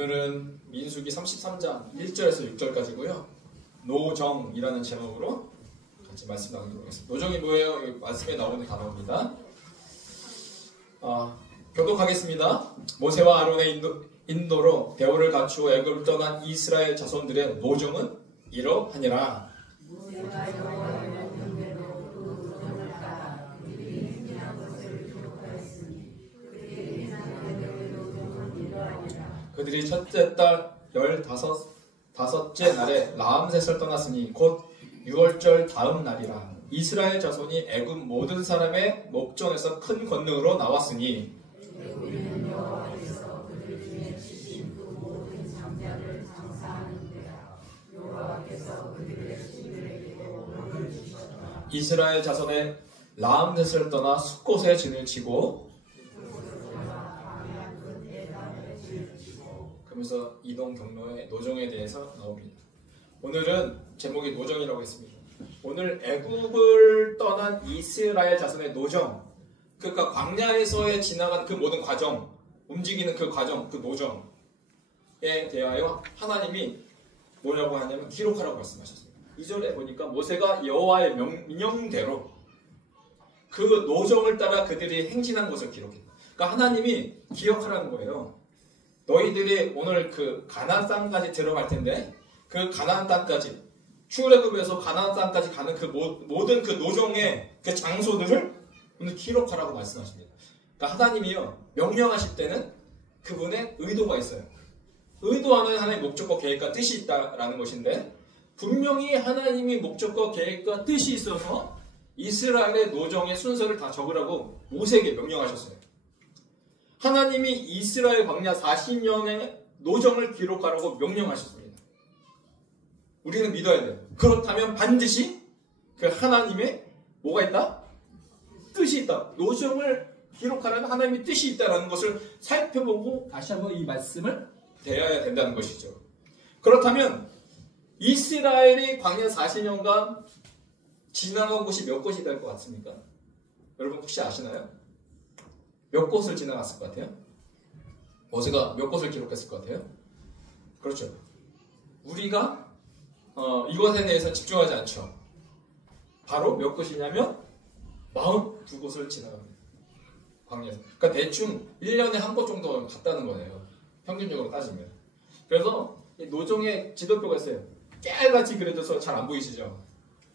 오늘은 민수기 33장 1절에서 6절까지고요. 노정이라는 제목으로 같이 말씀 나누도록 하겠습니다. 노정이 뭐예요? 여기 말씀에 나오는 단어입니다. 교독하겠습니다. 모세와 아론의 인도로 대오를 갖추어 애굽을 떠난 이스라엘 자손들의 노정은 이러하니라. 그들이 첫째 달 15째 날에 라암셋을 떠났으니 곧 6월절 다음 날이라. 이스라엘 자손이 애굽 모든 사람의 목전에서 큰 권능으로 나왔으니 이스라엘 자손의 라암셋을 떠나 숫곳에 진을 치고 그러면서 이동 경로의 노정에 대해서 나옵니다. 오늘은 제목이 노정이라고 했습니다. 오늘 애굽을 떠난 이스라엘 자손의 노정, 그러니까 광야에서의 지나간 그 모든 과정, 움직이는 그 과정, 그 노정에 대하여 하나님이 뭐라고 하냐면 기록하라고 말씀하셨습니다. 2절에 보니까 모세가 여호와의 명령대로 그 노정을 따라 그들이 행진한 것을 기록했다. 그러니까 하나님이 기억하라는 거예요. 너희들이 오늘 그 가나안 땅까지 들어갈 텐데 그 가나안 땅까지 출애굽에서 가나안 땅까지 가는 그 모든 그 노정의 그 장소들을 오늘 기록하라고 말씀하십니다. 그러니까 하나님이요 명령하실 때는 그분의 의도가 있어요. 의도하는 하나님의 목적과 계획과 뜻이 있다라는 것인데 분명히 하나님이 목적과 계획과 뜻이 있어서 이스라엘의 노정의 순서를 다 적으라고 모세에게 명령하셨어요. 하나님이 이스라엘 광야 40년의 노정을 기록하라고 명령하셨습니다. 우리는 믿어야 돼요. 그렇다면 반드시 그 하나님의 뭐가 있다? 뜻이 있다. 노정을 기록하라는 하나님의 뜻이 있다는 것을 살펴보고 다시 한번 이 말씀을 대해야 된다는 것이죠. 그렇다면 이스라엘이 광야 40년간 지나간 곳이 몇 곳이 될 것 같습니까? 여러분 혹시 아시나요? 몇 곳을 지나갔을 것 같아요? 모세가 몇 곳을 기록했을 것 같아요? 그렇죠. 우리가 이것에 대해서 집중하지 않죠. 바로 몇 곳이냐면 42곳을 지나갑니다. 광야에서. 그러니까 대충 1년에 한 곳 정도 갔다는 거예요. 평균적으로 따지면. 그래서 이 노정의 지도표가 있어요. 깨알같이 그려져서 잘 안 보이시죠?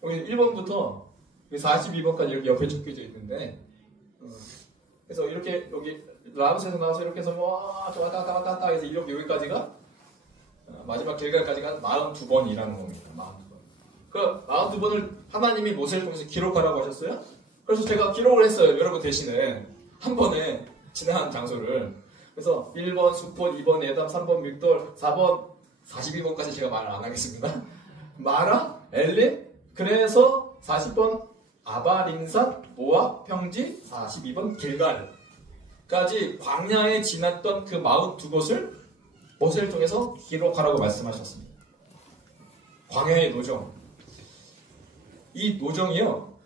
여기 1번부터 42번까지 이렇게 옆에 적혀져 있는데 그래서 이렇게 여기 라암셋에서 나와서 이렇게 해서 왔다 해서 이렇게 여기까지가 마지막 길갈까지가 42번이라는 겁니다. 42번. 그 42번을 하나님이 모세를 통해서 기록하라고 하셨어요. 그래서 제가 기록을 했어요. 여러분 대신에 한 번에 지나간 장소를. 그래서 1번 수폰, 2번 에담, 3번 믹돌, 4번 42번까지 제가 말을 안 하겠습니다. 마라, 엘림, 그래서 40번 아바림산, 모압, 평지, 42번 길갈까지 광야에 지났던 그 42곳을 모세를 통해서 기록하라고 말씀하셨습니다. 광야의 노정. 이 노정이요.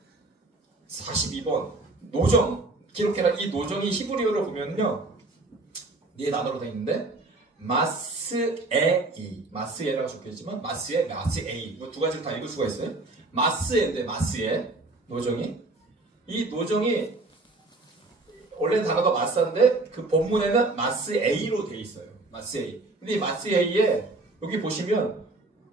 42번 노정 기록해라. 이 노정이 히브리어로 보면요. 네 단어로 되어 있는데 마스에이. 마스에라고 적혀있지만 마스에, 마스에이. 이거 두 가지를 다 읽을 수가 있어요. 마스에인데 마스에. 노정이 이 노정이 원래 단어가 마사인데 그 본문에는 마스에이로 되어 있어요. 마스에이. 근데 이 마스에이에 여기 보시면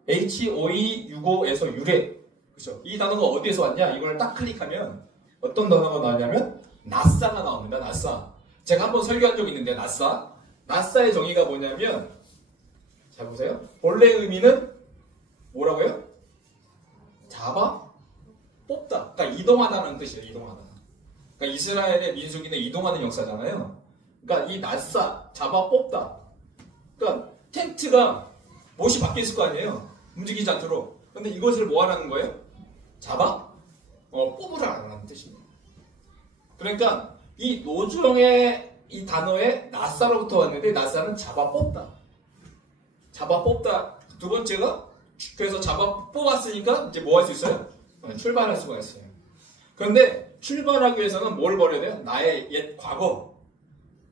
HOE65에서 유래. 그렇죠? 이 단어가 어디에서 왔냐? 이걸 딱 클릭하면 어떤 단어가 나오냐면 나사가 나옵니다. 나사. 제가 한번 설교한 적이 있는데 나사. 나사의 정의가 뭐냐면 자 보세요. 본래 의미는 뭐라고요? 잡아 뽑다. 그러니까 이동하다는 뜻이에요. 이동하다. 그러니까 이스라엘의 민수기는 이동하는 역사잖아요. 그러니까 이 나사, 잡아 뽑다. 그러니까 텐트가 못이 바뀌어 있을 거 아니에요. 움직이지 않도록. 근데 이것을 뭐 하라는 거예요? 잡아 뽑으라는 뜻입니다. 그러니까 이 노정의 이 단어에 나사로부터 왔는데 나사는 잡아 뽑다. 잡아 뽑다. 두 번째가 그래서 잡아 뽑았으니까 이제 뭐 할 수 있어요? 출발할 수가 있어요. 그런데 출발하기 위해서는 뭘 버려야 돼요? 나의 옛 과거,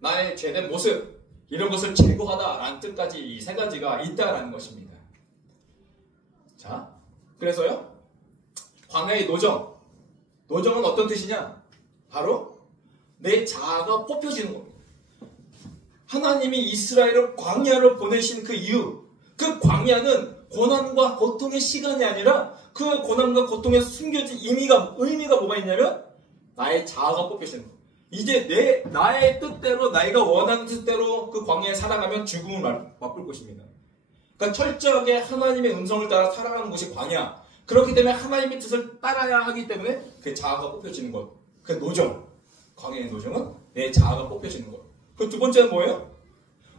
나의 죄된 모습, 이런 것을 제거하다라는 뜻까지 이 세 가지가 있다라는 것입니다. 자, 그래서요, 광야의 노정. 노정은 어떤 뜻이냐? 바로 내 자아가 뽑혀지는 겁니다. 하나님이 이스라엘을 광야로 보내신 그 이유, 그 광야는 고난과 고통의 시간이 아니라 그 고난과 고통에 숨겨진 의미가 뭐가 있냐면 나의 자아가 뽑혀지는 거예요. 이제 나의 뜻대로, 내가 원하는 뜻대로 그 광야에 살아가면 죽음을 맛볼 것입니다. 그러니까 철저하게 하나님의 음성을 따라 살아가는 것이 광야. 그렇기 때문에 하나님의 뜻을 따라야 하기 때문에 그 자아가 뽑혀지는 것. 그 노정. 광야의 노정은 내 자아가 뽑혀지는 것. 그 두 번째는 뭐예요?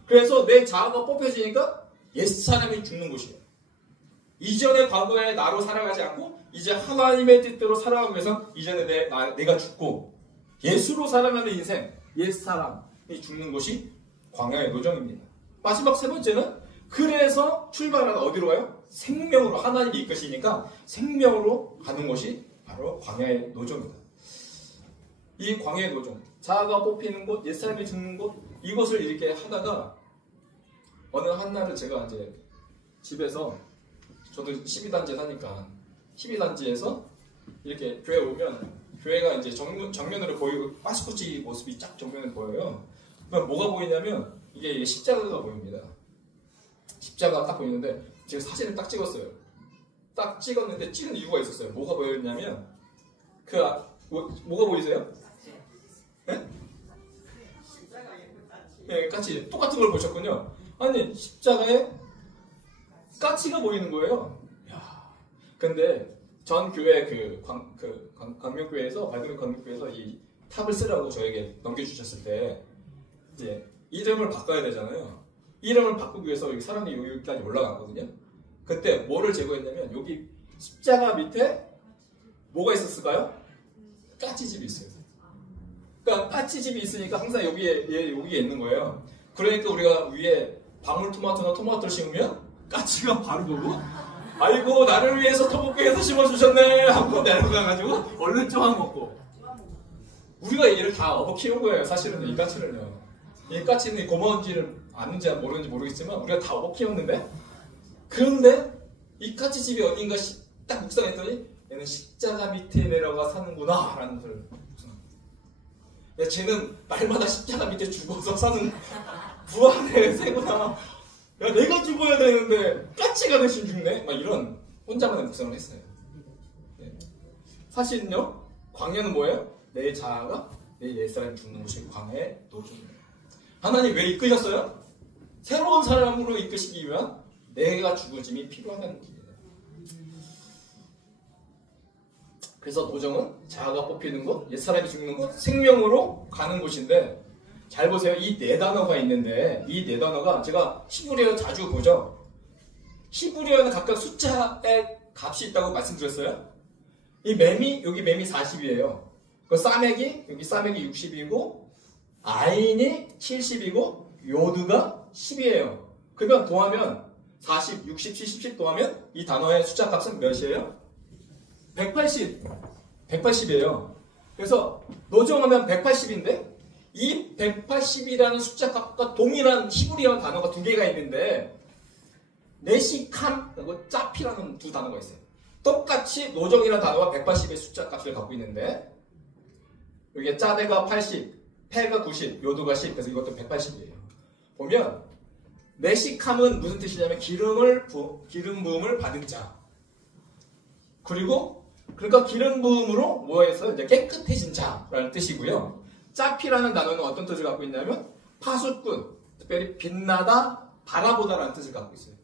그래서 내 자아가 뽑혀지니까 옛사람이 죽는 것이에요. 이전의 과거의 나로 살아가지 않고 이제 하나님의 뜻대로 살아가기 위해서 이제는 내가 죽고 예수로 살아가는 인생, 옛사람이 죽는 것이 광야의 노정입니다. 마지막 세 번째는 그래서 출발하는 어디로 가요? 생명으로. 하나님이 이끄시니까 생명으로 가는 것이 바로 광야의 노정이다. 이 광야의 노정, 자아가 뽑히는 곳, 옛사람이 죽는 곳, 이것을 이렇게 하다가 어느 한날은 제가 이제 집에서, 저도 12단지에 사니까 12단지에서 이렇게 교회 오면 교회가 이제 정면으로 보이고 파스쿠치 모습이 쫙 정면에 보여요. 그러면 뭐가 보이냐면 이게 십자가가 보입니다. 십자가가 딱 보이는데 제가 사진을 딱 찍었어요. 딱 찍었는데 찍은 이유가 있었어요. 뭐가 보였냐면 뭐가 보이세요? 네? 네, 까치. 똑같은 걸 보셨군요. 아니, 십자가에 까치가 보이는 거예요. 야, 근데 전 교회 광명교회에서, 발금의 광명교회에서 이 탑을 쓰라고 저에게 넘겨주셨을 때 이제 이름을 바꿔야 되잖아요. 이름을 바꾸기 위해서 사람이 여기까지 올라갔거든요. 그때 뭐를 제거했냐면 여기 십자가 밑에 뭐가 있었을까요? 까치집이 있어요. 그러니까 까치집이 있으니까 항상 여기에 있는 거예요. 그러니까 우리가 위에 방울토마토나 토마토를 심으면 까치가 바로 보고 아이고 나를 위해서 토목교에서 심어주셨네 하고 내려가가지고 얼른 쪼아 먹고. 우리가 얘를 다 업어 키운 거예요. 사실은 이 까치를요. 이 까치는 고마운지를 아는지 모르는지 모르겠지만 우리가 다 업어 키웠는데, 그런데 이 까치집이 어딘가 딱 묵상했더니 얘는 십자가 밑에 내려가 사는구나 라는 걸. 야, 쟤는 날마다 십자가 밑에 죽어서 사는 부활의 새구나. 야, 내가 죽어야 되는데 까치가 대신 죽네? 막 이런 혼자만의 묵상을 했어요. 네. 사실은요, 광야는 뭐예요? 내 자아가 내 옛사람이 죽는 것이 광야의 노정이에요. 하나님 왜 이끄셨어요? 새로운 사람으로 이끄시기 위한 내가 죽어짐이 필요하다는 겁니다. 그래서 노정은 자아가 뽑히는 곳, 옛사람이 죽는 곳, 생명으로 가는 곳인데, 잘 보세요. 이 네 단어가 있는데 이 네 단어가 제가 히브리어 자주 보죠. 히브리어는 각각 숫자의 값이 있다고 말씀드렸어요. 이 여기 맴이 40이에요. 그 싸매기, 여기 싸매기 60이고 아인이 70이고 요드가 10이에요. 그러면 더하면 40, 60, 70, 10 더하면 이 단어의 숫자 값은 몇이에요? 180이에요. 그래서 노정하면 180인데 이 180이라는 숫자 값과 동일한 히브리어 단어가 두 개가 있는데 네시캄 그리고 짜피라는 두 단어가 있어요. 똑같이 노정이라는 단어가 180의 숫자 값을 갖고 있는데 여기에 짜대가 80, 패가 90, 요두가 10, 그래서 이것도 180이에요. 보면 네시캄은 무슨 뜻이냐면 기름 부음을 받은 자. 그러니까 기름 부음으로 뭐해서 이제 깨끗해진 자라는 뜻이고요. 짜피라는 단어는 어떤 뜻을 갖고 있냐면 파수꾼, 특별히 빛나다, 바라보다라는 뜻을 갖고 있어요.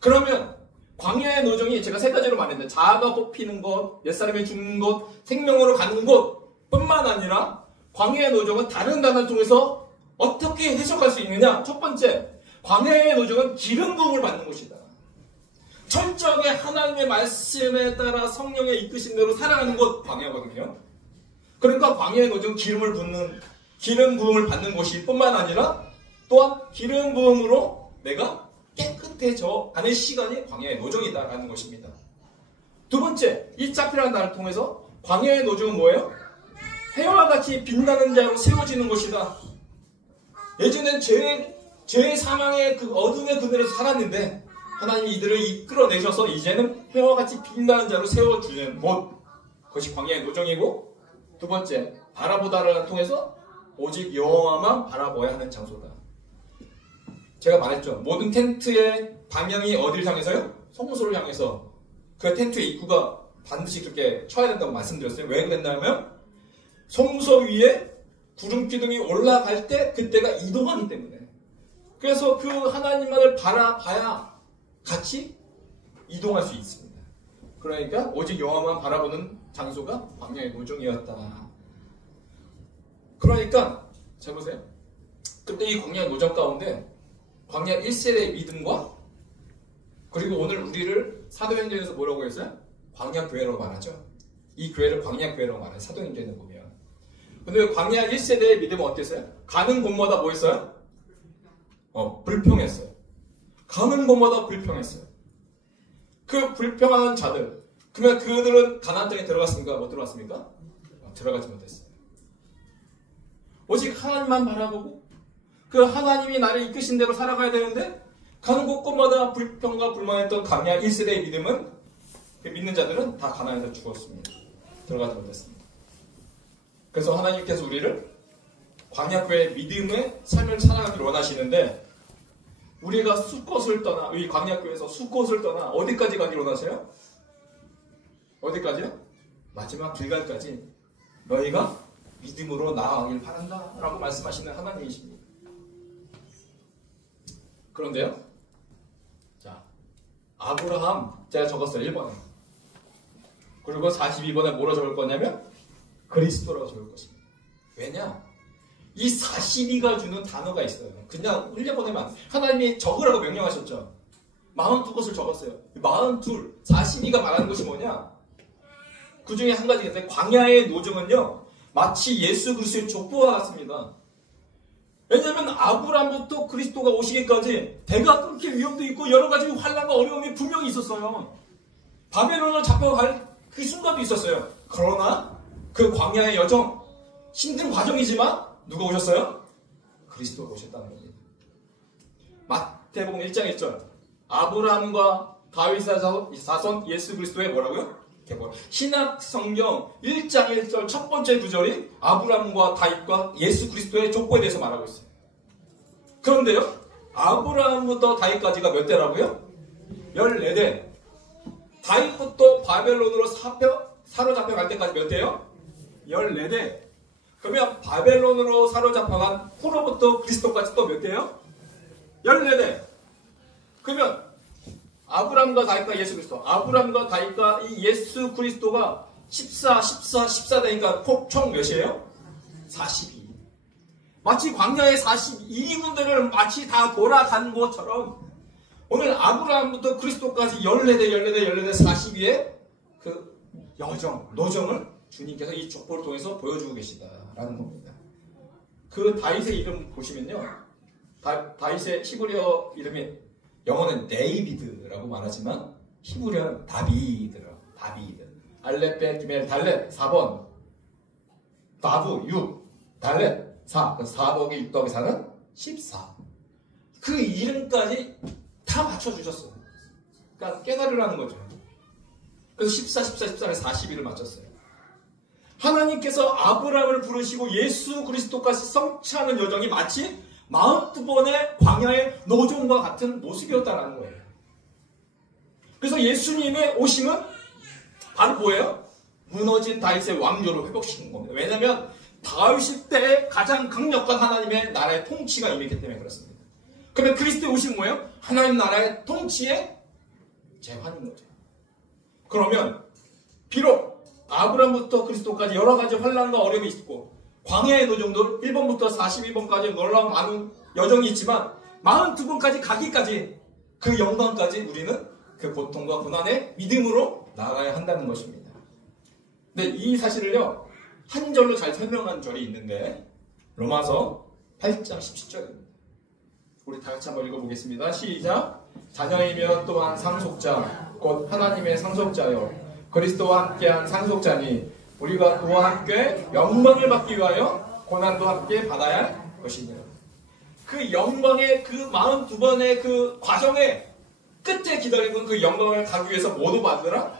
그러면 광야의 노정이 제가 세 가지로 말했는데 자아가 뽑히는 것, 옛사람이 죽는 것, 생명으로 가는 것 뿐만 아니라 광야의 노정은 다른 단어를 통해서 어떻게 해석할 수 있느냐? 첫 번째, 광야의 노정은 기름 부음을 받는 것이다. 철저하게 하나님의 말씀에 따라 성령의 이끄신 대로 살아가는 것 광야거든요. 그러니까 광야의 노정은 기름 부음을 받는 것일 뿐만 아니라 또한 기름 부음으로 내가 깨끗해져 가는 시간이 광야의 노정이다라는 것입니다. 두 번째, 이 짜피라는 단어를 통해서 광야의 노정은 뭐예요? 해와 같이 빛나는 자로 세워지는 것이다. 예전엔 죄의 죄의 사망의 그 어둠의 그늘에서 살았는데 하나님이 이들을 이끌어내셔서 이제는 해와 같이 빛나는 자로 세워주는 곳, 그것이 광야의 노정이고, 두 번째, 바라보다를 통해서 오직 여호와만 바라보아야 하는 장소다. 제가 말했죠. 모든 텐트의 방향이 어디를 향해서요? 성소를 향해서. 그 텐트의 입구가 반드시 그렇게 쳐야 된다고 말씀드렸어요. 왜 그랬냐면 성소 위에 구름 기둥이 올라갈 때 그때가 이동하기 때문에. 그래서 그 하나님만을 바라봐야 같이 이동할 수 있습니다. 그러니까 오직 여호와만 바라보는 장소가 광야의 노정이었다. 그러니까 잘 보세요. 그때 이 광야의 노정 가운데 광야 1세대의 믿음과, 그리고 오늘 우리를 사도행전에서 뭐라고 했어요? 광야교회라고 말하죠. 이 교회를 광야교회라고 말해요. 사도행전에 보면. 근데 광야 1세대의 믿음은 어땠어요? 가는 곳마다 뭐 했어요? 불평했어요. 가는 곳마다 불평했어요. 그 불평하는 자들, 그러면 그들은 가나안 땅에 들어갔습니까? 못 들어갔습니까? 들어가지 못했어요. 오직 하나님만 바라보고 그 하나님이 나를 이끄신 대로 살아가야 되는데, 가는 곳곳마다 불평과 불만했던 광야 1세대의 믿음은, 그 믿는 자들은 다 가나안에서 죽었습니다. 들어가지 못했습니다. 그래서 하나님께서 우리를 광야교회의 믿음의 삶을 살아가기를 원하시는데, 우리가 숫곳을 떠나, 이 광야교회에서 숫곳을 떠나 어디까지 가기를 원하세요? 어디까지요? 마지막 길갈까지 너희가 믿음으로 나아가길 바란다 라고 말씀하시는 하나님이십니다. 그런데요, 자, 아브라함 제가 적었어요. 1번에. 그리고 42번에 뭐로 적을 거냐면 그리스도라고 적을 것입니다. 왜냐? 이 42가 주는 단어가 있어요. 그냥 흘려보내면 안 돼요. 하나님이 적으라고 명령하셨죠. 42곳을 적었어요. 42, 42가 말하는 것이 뭐냐? 그 중에 한 가지가 있는데, 광야의 노정은요, 마치 예수 그리스도의 족보와 같습니다. 왜냐하면 아브라함부터 그리스도가 오시기까지 대가 끊길 위험도 있고 여러 가지 환난과 어려움이 분명히 있었어요. 바벨론을 잡혀갈 그 순간도 있었어요. 그러나 그 광야의 여정, 힘든 과정이지만 누가 오셨어요? 그리스도가 오셨다는 겁니다. 마태복음 1장 1절, 아브라함과 다윗의 자손 예수 그리스도의 뭐라고요? 신약 성경 1장 1절 첫 번째 구절이 아브라함과 다윗과 예수 그리스도의 족보에 대해서 말하고 있어요. 그런데요, 아브라함부터 다윗까지가 몇 대라고요? 14대. 다윗부터 바벨론으로 사로잡혀갈 때까지 몇 대요? 14대. 그러면 바벨론으로 사로잡혀간 후로부터 그리스도까지 또 몇 대요? 14대. 그러면 아브라함과 다윗과 예수 그리스도, 아브라함과 다윗과 이 예수 그리스도가 14대니까 총 몇이에요? 42. 마치 광야의 42군데를 마치 다 돌아간 것처럼 오늘 아브라함부터 그리스도까지 14대 42의 그 여정, 노정을 주님께서 이 족보를 통해서 보여주고 계시다라는 겁니다. 그 다윗의 이름 보시면요, 다윗의 히브리어 이름이 영어는 데이비드라고 말하지만 히브리어는 다비드라고. 다비드. 알렙, 기멜, 달렛 4번. 다브 6, 달렛 4. 4 더하기 6 더하기 4는 14. 그 이름까지 다 맞춰주셨어요. 그러니까 깨달으라는 거죠. 그래서 14, 14, 42를 맞췄어요. 하나님께서 아브라함을 부르시고 예수 그리스도까지 성취하는 여정이 마치 42번의 광야의 노정과 같은 모습이었다는 거예요. 그래서 예수님의 오심은 바로 뭐예요? 무너진 다윗의 왕조를 회복시킨 겁니다. 왜냐하면 다윗 때 가장 강력한 하나님의 나라의 통치가 임했기 때문에 그렇습니다. 그러면 그리스도의 오심은 뭐예요? 하나님 나라의 통치의 재환인 거죠. 그러면 비록 아브라함부터 그리스도까지 여러 가지 환난과 어려움이 있고 광야의 노정도 1번부터 42번까지 놀라운 많은 여정이 있지만 42번까지 가기까지 그 영광까지 우리는 그 고통과 고난의 믿음으로 나아가야 한다는 것입니다. 근데 이 사실을요, 한 절로 잘 설명한 절이 있는데 로마서 8장 17절입니다. 우리 다 같이 한번 읽어보겠습니다. 시작. 자녀이면 또한 상속자 곧 하나님의 상속자요 그리스도와 함께한 상속자니 우리가 그와 함께 영광을 받기 위하여 고난도 함께 받아야 할 것이니라. 그 그 영광의 그 42번의 그 과정에 끝에 기다리는 그 영광을 가기 위해서 뭐도 받으라?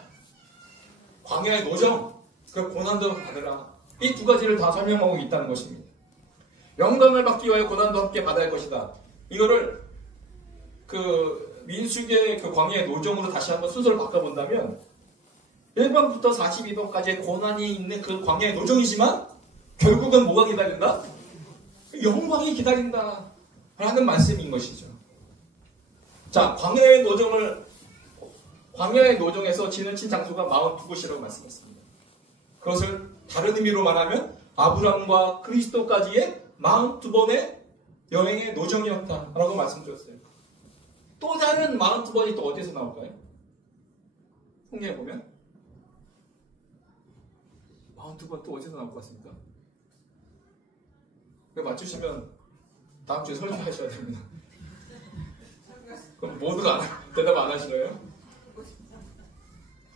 광야의 노정, 그 고난도 받으라. 이 두 가지를 다 설명하고 있다는 것입니다. 영광을 받기 위하여 고난도 함께 받아야 할 것이다. 이거를 그 민수기의 그 광야의 노정으로 다시 한번 순서를 바꿔본다면 1번부터 42번까지의 고난이 있는 그 광야의 노정이지만 결국은 뭐가 기다린다? 영광이 기다린다 라는 말씀인 것이죠. 자, 광야의 노정에서 지는 친 장소가 42곳이라고 말씀했습니다. 그것을 다른 의미로 말하면 아브라함과 그리스도까지의 42번의 여행의 노정이었다라고 말씀드렸어요. 또 다른 42번이 또 어디서 나올까요? 성경에 보면 42번 또 어디서 나올 것 같습니까? 맞추시면 다음 주에 설교하셔야 됩니다. 그럼 모두가 대답 안 하시나요?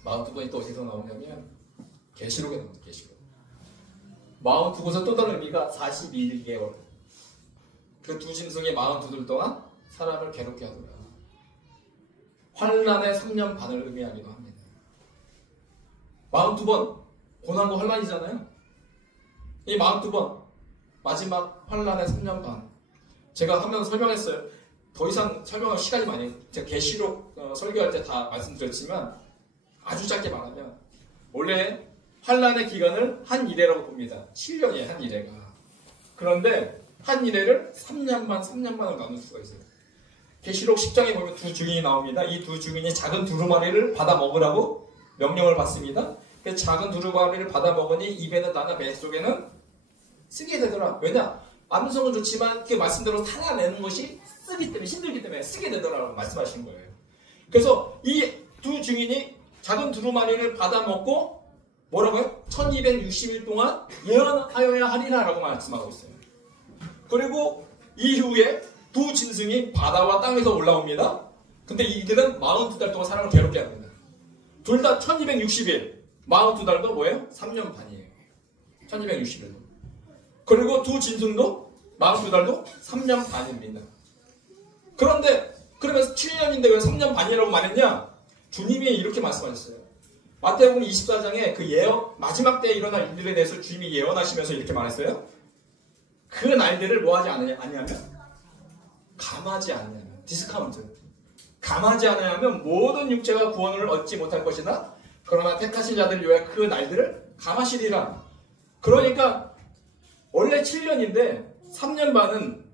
42번이 또 어디서 나오냐면 계시록에 나옵니다. 계시록. 42곳은 또 다른 의미가 42개월. 그 두 짐승이 42들 동안 사람을 괴롭게 하더라. 환란의 3년 반을 의미하기도 합니다. 42번 고난과 환란이잖아요. 이 42번 마지막 환란의 3년 반. 제가 하면서 설명했어요. 더 이상 설명할 시간이 많이 제가 계시록 설교할 때 다 말씀드렸지만 아주 짧게 말하면 원래 환란의 기간을 한 이래라고 봅니다. 7년이에요. 한 이래가. 그런데 한 이래를 3년만으로 나눌 수가 있어요. 계시록 10장에 보면 두 증인이 나옵니다. 이 두 증인이 작은 두루마리를 받아 먹으라고 명령을 받습니다. 그 작은 두루마리를 받아 먹으니 입에는 나나 뱃속에는 쓰게 되더라. 왜냐? 암송은 좋지만 그 말씀대로 살아내는 것이 쓰기 때문에 힘들기 때문에 쓰게 되더라고 말씀하신 거예요. 그래서 이 두 증인이 작은 두루마리를 받아 먹고 뭐라고요? 1260일 동안 예언하여야 하리라 라고 말씀하고 있어요. 그리고 이후에 두 짐승이 바다와 땅에서 올라옵니다. 근데 이들은 42달 동안 사람을 괴롭게 합니다. 둘 다 1260일, 42달도 뭐예요? 3년 반이에요. 1260일. 그리고 두 짐승도 42달도 3년 반입니다. 그런데 그러면서 7년인데 왜 3년 반이라고 말했냐? 주님이 이렇게 말씀하셨어요. 마태복음 24장에 그 마지막 때에 일어날 일들에 대해서 주님이 예언하시면서 이렇게 말했어요. 그 날들을 뭐하지 아니하면 감하지 않냐면 디스카운트 감하지 않으면 모든 육체가 구원을 얻지 못할 것이다. 그러나 택하신 자들을 위하여 그 날들을 감하시리라. 그러니까 원래 7년인데 3년 반은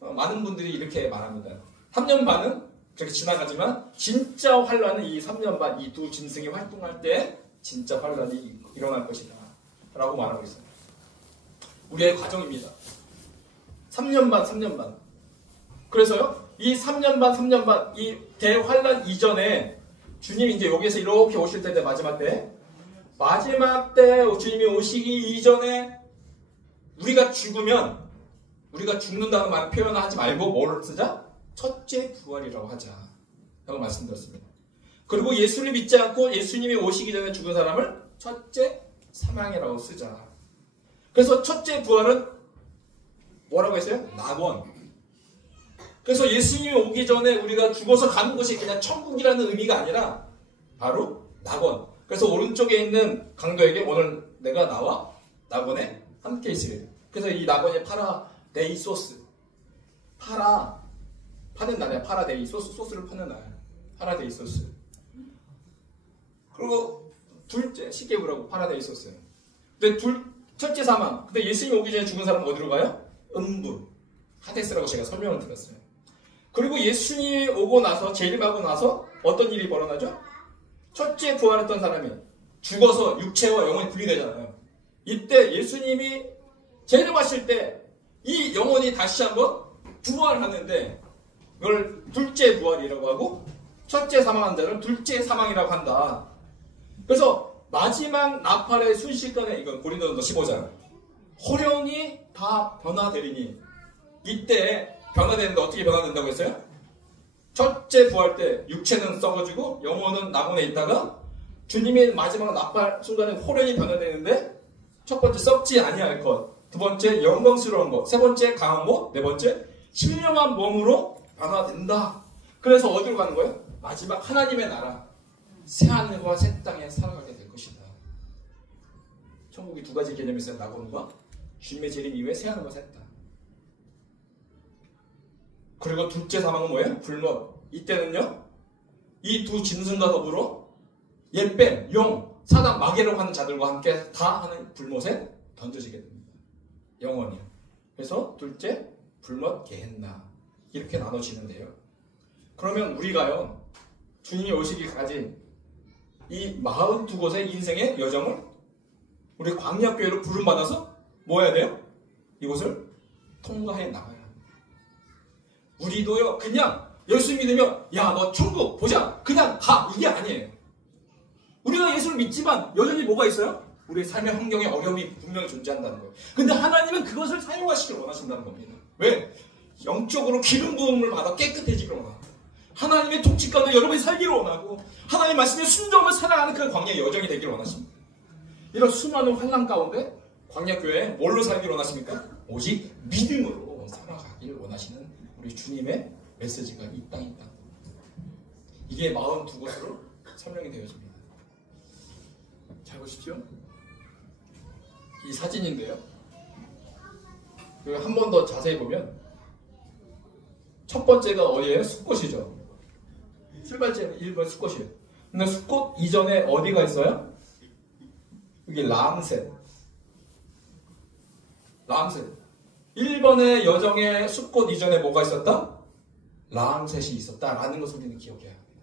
많은 분들이 이렇게 말합니다. 3년 반은 그렇게 지나가지만 진짜 환란은 이 3년 반 이 두 짐승이 활동할 때 진짜 환란이 일어날 것이다 라고 말하고 있어요. 우리의 과정입니다. 3년 반 그래서요 이 3년 반 이 대환란 이전에 주님이 이제 여기에서 이렇게 오실 텐데 마지막 때 주님이 오시기 이전에 우리가 죽는다는 말 표현을 하지 말고 뭐를 쓰자? 첫째 부활이라고 하자 라고 말씀드렸습니다. 그리고 예수를 믿지 않고 예수님이 오시기 전에 죽은 사람을 첫째 사망이라고 쓰자. 그래서 첫째 부활은 뭐라고 했어요? 낙원. 그래서 예수님이 오기 전에 우리가 죽어서 가는 곳이 그냥 천국이라는 의미가 아니라 바로 낙원. 그래서 오른쪽에 있는 강도에게 오늘 내가 나와 낙원에 함께 있으리. 그래서 이 낙원이 파라데이소스. 파는 날이야. 소스를 파는 날. 파라데이소스. 그리고 둘째 시계부라고 파라데이소스. 근데 첫째 사망. 근데 예수님이 오기 전에 죽은 사람은 어디로 가요? 음부. 하데스라고 제가 설명을 드렸어요. 그리고 예수님이 오고 나서 재림하고 나서 어떤 일이 벌어나죠? 첫째 부활했던 사람이 죽어서 육체와 영혼이 분리되잖아요. 이때 예수님이 재림하실 때 이 영혼이 다시 한번 부활하는데 이걸 둘째 부활이라고 하고 첫째 사망한 자를 둘째 사망이라고 한다. 그래서 마지막 나팔의 순식간에 이건 고린도전서 15장 호령이 다 변화되리니 이때 변화되는데 어떻게 변화된다고 했어요? 첫째 부활 때 육체는 썩어지고 영혼은 낙원에 있다가 주님의 마지막 나팔 순간에 호령이 변화되는데 첫 번째 썩지 아니할 것, 두 번째 영광스러운 것, 세 번째 강한 것, 네 번째 신령한 몸으로 변화된다. 그래서 어디로 가는 거예요? 마지막 하나님의 나라, 새하늘과 새 땅에 살아가게 될 것이다. 천국이 두 가지 개념이 있어요. 낙원과 주님의 재림 이후에 새하늘과 새 땅. 그리고 둘째 사망은 뭐예요? 불못. 이때는요, 이 두 짐승과 더불어 옛뱀, 용, 사단, 마귀라고 하는 자들과 함께 다 하는 불못에 던져지게 됩니다. 영원히요. 그래서 둘째, 불못, 게헨나. 이렇게 나눠지는데요. 그러면 우리가요, 주님이 오시기까지 이 42곳의 인생의 여정을 우리 광야교회로 부름받아서 뭐 해야 돼요? 이곳을 통과해 나가야 합니다. 우리도요, 그냥 예수 믿으면 야, 너 천국 보자, 그냥 가, 이게 아니에요. 우리가 예수를 믿지만 여전히 뭐가 있어요? 우리의 삶의 환경에 어려움이 분명히 존재한다는 거예요. 근데 하나님은 그것을 사용하시길 원하신다는 겁니다. 왜? 영적으로 기름 부음을 받아 깨끗해지기를 원합니다. 하나님의 통치 가운데 여러분이 살기를 원하고 하나님의 말씀에 순종을 살아가는 그 광야 여정이 되기를 원하십니다. 이런 수많은 환난 가운데 광야교회에 뭘로 살기를 원하십니까? 오직 믿음으로 살아가기를 원하시는 우리 주님의 메시지가 이 땅에 있다. 이게 42곳으로 설명이 되어집니다. 잘 보십시오. 이 사진인데요. 한 번 더 자세히 보면 첫 번째가 어디예요? 숫꽃이죠. 출발지는 1번 숫꽃이에요. 근데 숫꽃 이전에 어디가 있어요? 여기 람셋. 람셋. 1번의 여정의 숫꽃 이전에 뭐가 있었다? 람셋이 있었다라는 것을 우리는 기억해야 합니다.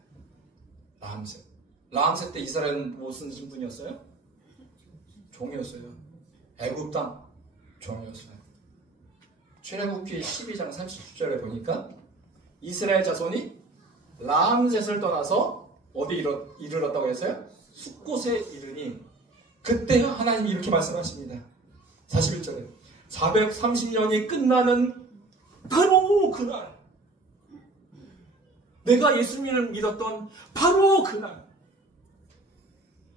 람셋. 람셋 때 이스라엘은 무슨 신분이었어요? 종이었어요. 애굽 땅 종이었어요. 출애굽기 12장 30절에 보니까 이스라엘 자손이 람셋을 떠나서 어디 이르렀다고 했어요? 숫곳에 이르니 그때 하나님이 이렇게 말씀하십니다. 41절에 430년이 끝나는 바로 그날, 내가 예수님을 믿었던 바로 그날,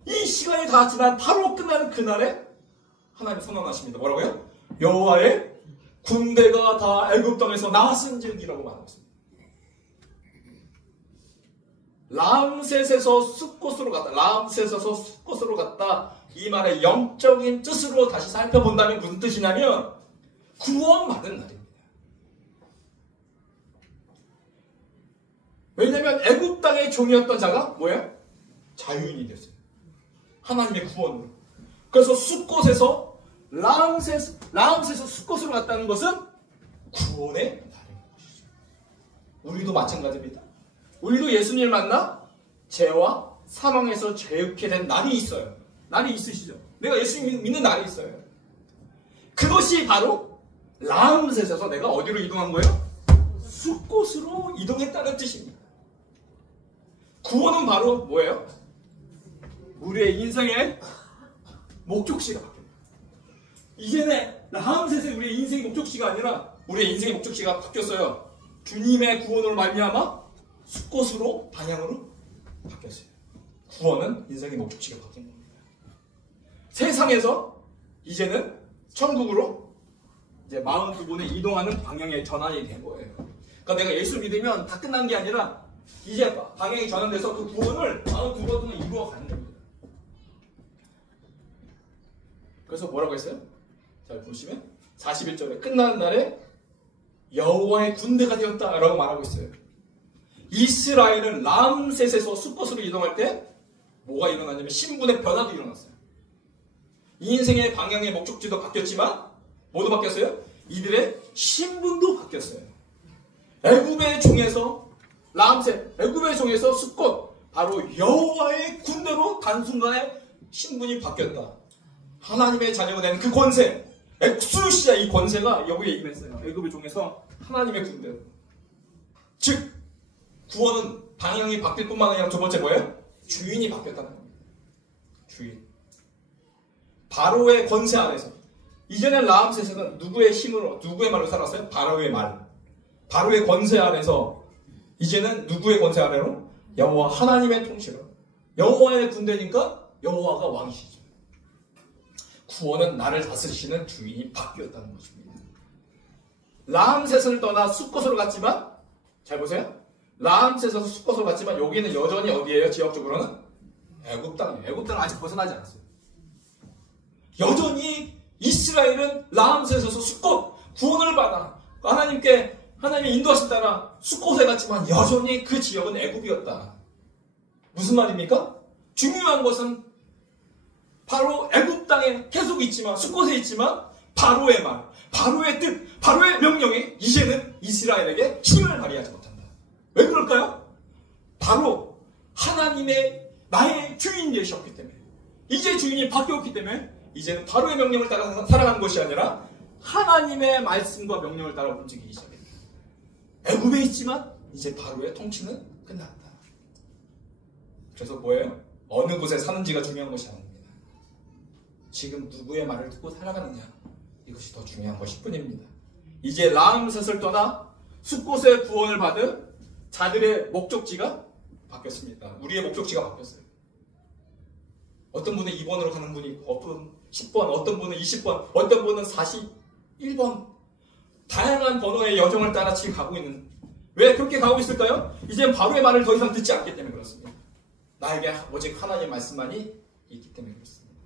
이 시간이 다 지난 바로 끝나는 그날에 하나님이 선언하십니다. 뭐라고요? 여호와의 군대가 다 애굽 땅에서 나왔은지라고 말하고 있습니다. 람셋에서 숫곳으로 갔다. 람셋에서 숫곳으로 갔다. 이 말의 영적인 뜻으로 다시 살펴본다면 무슨 뜻이냐면 구원받은 날입니다. 왜냐하면 애굽 땅의 종이었던 자가 뭐예요? 자유인이 됐어요. 하나님의 구원으로. 그래서 숫곳에서 람셋에서 숫곳으로 갔다는 것은 구원의 날인 것이죠. 우리도 마찬가지입니다. 우리도 예수님을 만나 죄와 사망에서 죄윽게 된 날이 있어요. 날이 있으시죠? 내가 예수님 믿는 날이 있어요. 그것이 바로 람셋에서 내가 어디로 이동한 거예요? 숫곳으로 이동했다는 뜻입니다. 구원은 바로 뭐예요? 우리의 인생의 목적지가 바뀝니다. 이제는 람셋의 우리의 인생의 목적지가 아니라 우리의 인생의 목적지가 바뀌었어요. 주님의 구원으로 말미암아 숫곳으로 방향으로 바뀌었어요. 구원은 인생의 목적지가 바뀐 겁니다. 세상에서 이제는 천국으로 이제 42분에 이동하는 방향의 전환이 된 거예요. 그러니까 내가 예수 믿으면 다 끝난 게 아니라 이제 방향이 전환돼서 그 구원을 42번 동안 이루어가는 겁니다. 그래서 뭐라고 했어요? 자, 보시면 41절에 끝나는 날에 여호와의 군대가 되었다라고 말하고 있어요. 이스라엘은 람셋에서 숫곳으로 이동할 때 뭐가 일어나냐면 신분의 변화도 일어났어요. 이 인생의 방향의 목적지도 바뀌었지만 뭐도 바뀌었어요? 이들의 신분도 바뀌었어요. 애굽의 종에서 람셋, 애굽의 종에서 숫곳, 바로 여호와의 군대로 단순간에 신분이 바뀌었다. 하나님의 자녀가 된 그 권세, 엑수시아, 이 권세가 여기에 임했어요. 애굽의 종에서 하나님의 군대. 즉 구원은 방향이 바뀔 뿐만 아니라 두 번째 뭐예요? 주인이 바뀌었다는 겁니다. 주인. 바로의 권세 아래서. 이전에 람셋은 누구의 힘으로, 누구의 말로 살았어요? 바로의 말. 바로의 권세 아래서 이제는 누구의 권세 아래로? 여호와 하나님의 통치로. 여호와의 군대니까 여호와가 왕이시죠. 구원은 나를 다스리시는 주인이 바뀌었다는 것입니다. 라암셋을 떠나 숫곳으로 갔지만, 잘 보세요. 라암셋에서 숫곳으로 갔지만 여기는 여전히 어디예요? 지역적으로는 애굽 땅이에요. 애굽 땅은 아직 벗어나지 않았어요. 여전히 이스라엘은 라암셋에서 숫곳 구원을 받아 하나님의 인도하신 따라 숫곳에 갔지만 여전히 그 지역은 애굽이었다. 무슨 말입니까? 중요한 것은 바로 애굽 땅에 계속 있지만 숫곳에 있지만 바로의 말, 바로의 뜻, 바로의 명령이 이제는 이스라엘에게 힘을 발휘하지 못한다. 왜 그럴까요? 바로 하나님의 나의 주인 되셨기 때문에, 이제 주인이 바뀌었기 때문에 이제는 바로의 명령을 따라 살아가는 것이 아니라 하나님의 말씀과 명령을 따라 움직이기 시작합니다. 애굽에 있지만 이제 바로의 통치는 끝났다. 그래서 뭐예요? 어느 곳에 사는지가 중요한 것이 아닙니다. 지금 누구의 말을 듣고 살아가느냐, 이것이 더 중요한 것일 뿐입니다. 이제 라암셋을 떠나 숫곳의 구원을 받은 자들의 목적지가 바뀌었습니다. 우리의 목적지가 바뀌었어요. 어떤 분은 2번으로 가는 분이 있고, 어떤 10번, 어떤 분은 20번, 어떤 분은 41번. 다양한 번호의 여정을 따라 지금 가고 있는. 왜 그렇게 가고 있을까요? 이제 바로의 말을 더 이상 듣지 않기 때문에 그렇습니다. 나에게 오직 하나님의 말씀만이 있기 때문에 그렇습니다.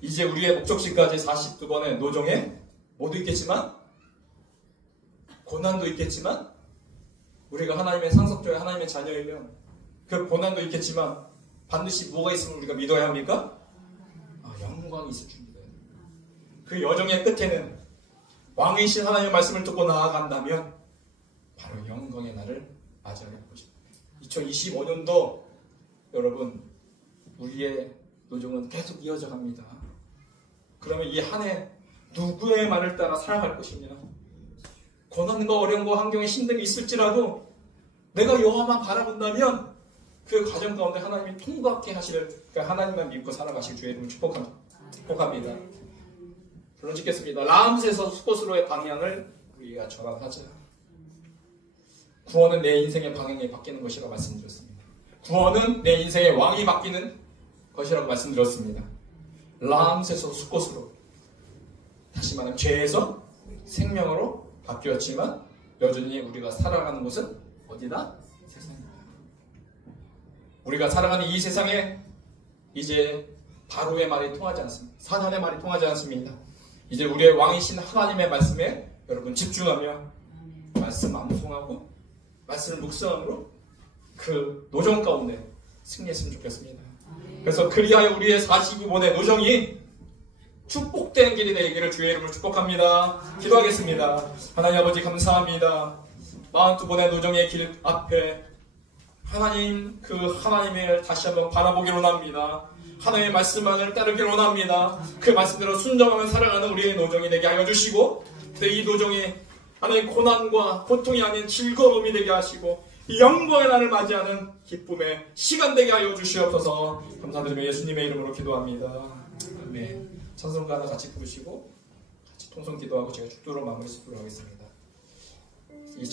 이제 우리의 목적지까지 42번의 노정에 모두 있겠지만, 고난도 있겠지만, 우리가 하나님의 상속자의 하나님의 자녀이면 그 고난도 있겠지만 반드시 뭐가 있으면 우리가 믿어야 합니까? 영광이 있을 줄 믿어요. 그 여정의 끝에는 왕이신 하나님의 말씀을 듣고 나아간다면 바로 영광의 날을 맞이하게 될 것입니다. 2025년도 여러분, 우리의 노정은 계속 이어져 갑니다. 그러면 이 한 해 누구의 말을 따라 살아갈 것이냐? 고난과 어려움과 환경에 힘듦이 있을지라도 내가 여호와만 바라본다면 그 과정 가운데 하나님이 통과하게 하시는, 그 하나님만 믿고 살아가실 주의 이름을 축복합니다. 불러 짓겠습니다. 라암셋에서 숫곳으로의 방향을 우리가 전환하자. 구원은 내 인생의 방향이 바뀌는 것이라고 말씀드렸습니다. 구원은 내 인생의 왕이 바뀌는 것이라고 말씀드렸습니다. 라암셋에서 숫곳으로, 다시 말하면 죄에서 생명으로 바뀌었지만 여전히 우리가 살아가는 곳은 어디다? 세상이다. 우리가 살아가는 이 세상에 이제 바로의 말이 통하지 않습니다. 사단의 말이 통하지 않습니다. 이제 우리의 왕이신 하나님의 말씀에 여러분 집중하며 말씀 암송하고 말씀을 묵상함으로 그 노정 가운데 승리했으면 좋겠습니다. 그래서 그리하여 우리의 42번의 노정이 축복된 길이 되기를 주의 이름으로 축복합니다. 기도하겠습니다. 하나님 아버지 감사합니다. 42번의 노정의 길 앞에 하나님, 그 하나님을 다시 한번 바라보기로 합니다. 하나님의 말씀만을 따르기로 합니다. 그 말씀대로 순종하며 살아가는 우리의 노정이 되게 하여 주시고, 이 노정이 하나님 고난과 고통이 아닌 즐거움이 되게 하시고 이 영광의 날을 맞이하는 기쁨의 시간 되게 하여 주시옵소서. 감사드리며 예수님의 이름으로 기도합니다. 아멘. 찬송가 하나 같이 부르시고 같이 통성 기도하고 제가 축도로 마무리 짓도록 하겠습니다.